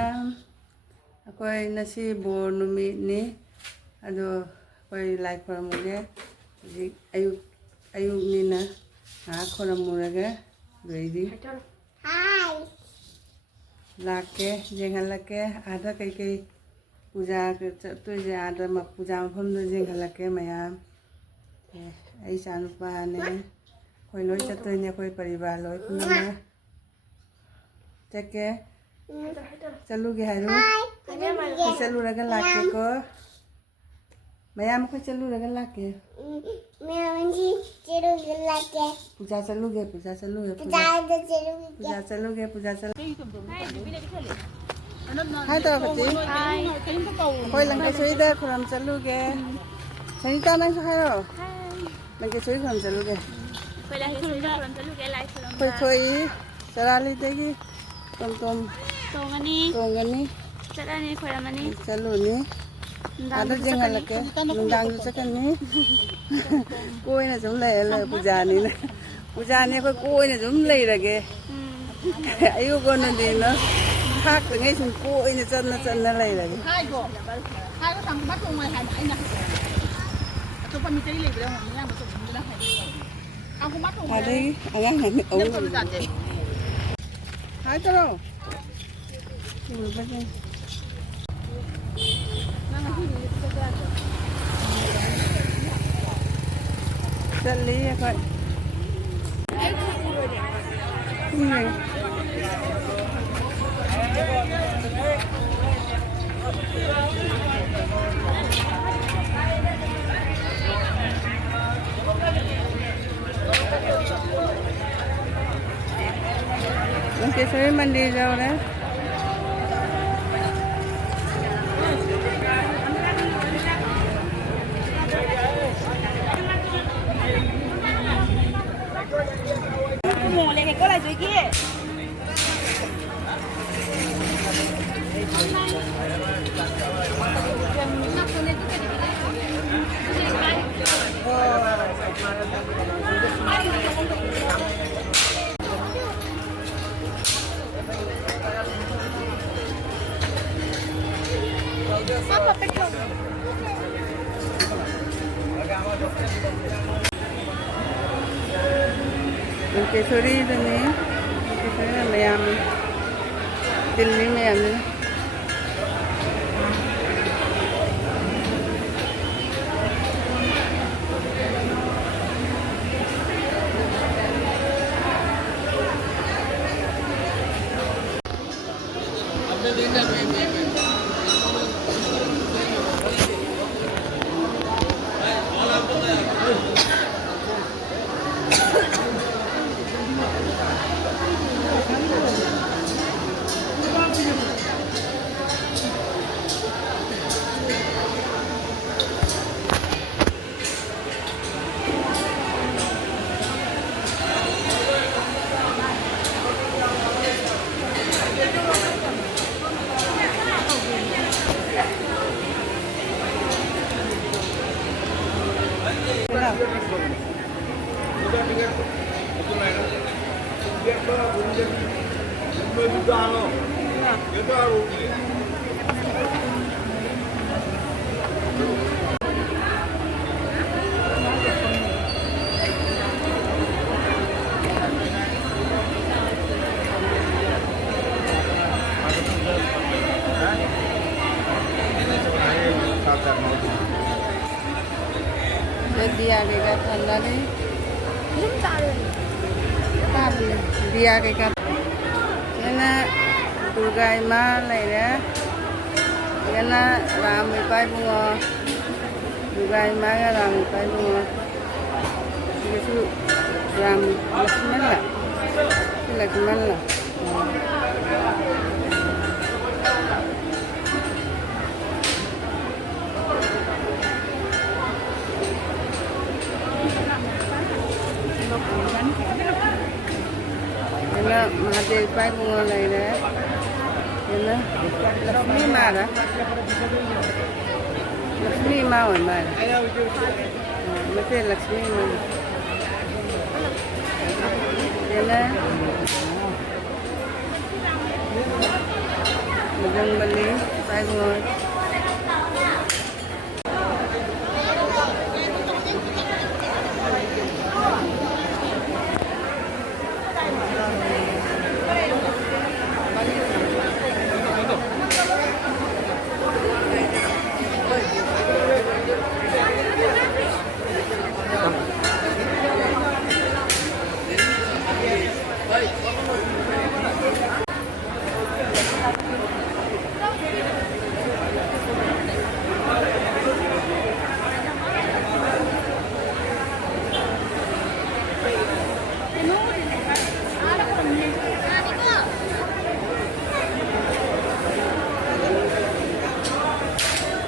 ꯃꯌꯥꯝ ꯑꯩꯈꯣꯏ ꯉꯁꯤ ꯕꯣꯔ ꯅꯨꯃꯤꯠꯅꯤ ꯑꯗꯣ ꯑꯩꯈꯣꯏ ꯂꯥꯏ ꯈꯣꯏꯔꯝꯃꯨꯒꯦ ꯍꯧꯖꯤꯛ ꯑꯌꯨꯛꯅꯤꯅ ꯉꯥꯏꯍꯥꯛ ꯈꯣꯏꯔꯝꯃꯨꯔꯒ ꯂꯣꯏꯗꯤ ꯂꯥꯛꯀꯦ ꯌꯦꯡꯍꯜꯂꯛꯀꯦ ꯑꯥꯗ ꯀꯩꯀꯩ ꯄꯨꯖꯥ ꯆꯠꯇꯣꯏꯁꯦ ꯑꯥꯗ ꯄꯨꯖꯥ ꯃꯐꯝꯗ ꯌꯦꯡꯍꯜꯂꯛꯀꯦ ꯃꯌꯥꯝ ꯑꯩ ꯏꯆꯥꯅꯨꯄꯥꯅꯦ ꯑꯩꯈꯣꯏ ꯂꯣꯏ ꯆꯠꯇꯣꯏꯅꯦ ꯑꯩꯈꯣꯏ ꯄꯔꯤꯕꯥꯔ ꯂꯣꯏ ꯄꯨꯟꯅ ꯆꯠꯀꯦ ꯆꯠꯂꯨꯒꯦ ꯍꯥꯏꯔꯣ ꯑꯩꯈꯣꯏ ꯆꯠꯂꯨꯔꯒ ꯂꯥꯛꯀꯦꯀꯣ ꯃꯌꯥꯝ ꯑꯩꯈꯣꯏ ꯆꯠꯂꯨꯔꯒ ꯂꯥꯛꯀꯦ ꯄꯨꯖꯥ ꯆꯠꯂꯨꯒꯦ ꯄꯨꯖꯥ ꯆꯠꯂꯨꯒꯦ ꯍꯥꯏ ꯇꯧꯔꯛꯀꯦ ꯑꯩꯈꯣꯏ ꯂꯪꯀꯦꯁꯣꯔꯤꯗ ꯈꯨꯔꯨꯝ ꯆꯠꯂꯨꯒꯦ ꯁꯅꯤꯇꯥ ꯅꯪꯁꯨ ꯍꯥꯏꯔꯣ ꯂꯪꯀꯦꯁꯣꯔꯤ ꯈꯨꯔꯨꯝ ꯆꯠꯂꯨꯒꯦ ꯑꯩꯈꯣꯏ ꯊꯣꯛꯏ ꯆꯔꯥꯂꯤꯗꯒꯤ ꯇꯣꯡꯒꯅꯤ ꯆꯠꯂꯅꯤ ꯈꯣꯏꯔꯝꯃꯅꯤ ꯆꯠꯂꯨꯅꯤ ꯑꯗꯨ ꯌꯦꯡꯍꯜꯂꯛꯀꯦ ꯅꯨꯡꯗꯥꯡꯁꯨ ꯆꯠꯀꯅꯤ ꯀꯣꯏꯅ ꯁꯨꯝ ꯂꯩꯔ ꯄꯨꯖꯥꯅꯤꯅ ꯄꯨꯖꯥꯅꯤ ꯑꯩꯈꯣꯏ ꯀꯣꯏꯅ ꯁꯨꯝ ꯂꯩꯔꯒꯦ ꯑꯌꯨꯛꯀ ꯅꯨꯡꯊꯤꯟꯅ ꯊꯥꯛꯇ꯭ꯔꯤꯉꯩ ꯁꯨꯝ ꯀꯣꯏꯅ ꯆꯠꯅ ꯂꯩꯔꯒꯦ ꯑꯗꯩ ꯑꯉꯥꯡ ꯍꯥꯏ ꯇꯔꯣ चली केसरी मंदिर जाओ रहे leque có lại dưới kia Kesari Kesari ma'am Delhi ma'am दिया गया ठंडा नहीं दिया गया ये दुर्गा माँ लेरे ये राम पाई बुआ दुर्गा माँ का राम पाई बुआ ये राम लक्ष्मण ला महादेव पाई बुआ ले रहे लक्ष्मी माँ đó लक्ष्मी माँ rồi mà mấy cái Lakshmi माँ जों beli bagus.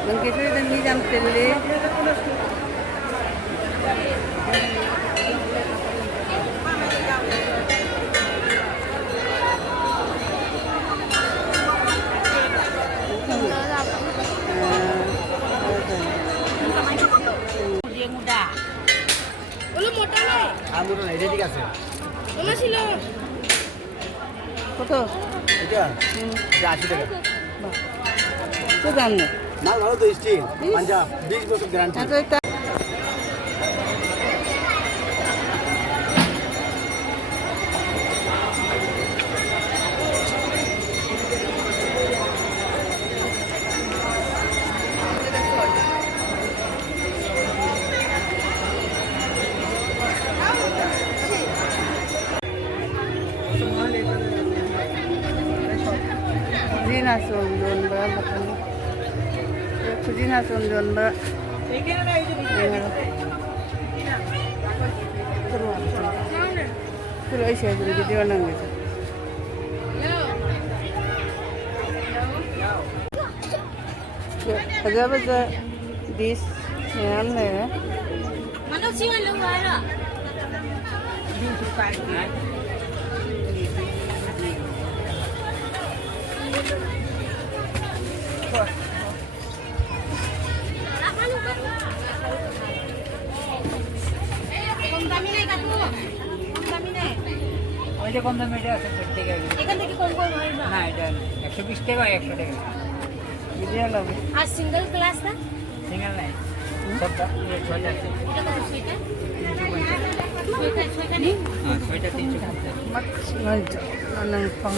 Mengkisah dan jam teli. Dia muda. Ulu moda nih. মোটা নাই, এটা ঠিক আছে। Ulu ছিল। কত? এটা? এটা 80 টাকা। তো দাম নেই। মাল ভালো তো স্টিল, পাঞ্জাব 20 বছর গ্যারান্টি। এত একটা Kuzina Sundan ba bakani. Kuzina Sundan ba. Terus aja jadi video nang gitu. Ada apa dis yang ni? Mana sih yang lu ada? কম দামি নাই কাকু কম দামি নাই ওই যে কম দামে এটা আছে 60 টাকা এখান থেকে কম কম হয় না না এটা 120 টাকা 100 টাকা Video lah. আর সিঙ্গেল ক্লাস না সিঙ্গেল নাই সবটা এই ছয়টা আছে এটা কত ছয়টা ছয়টা ছয়টা নেই হ্যাঁ ছয়টা 350 Mat ngajar, nang pang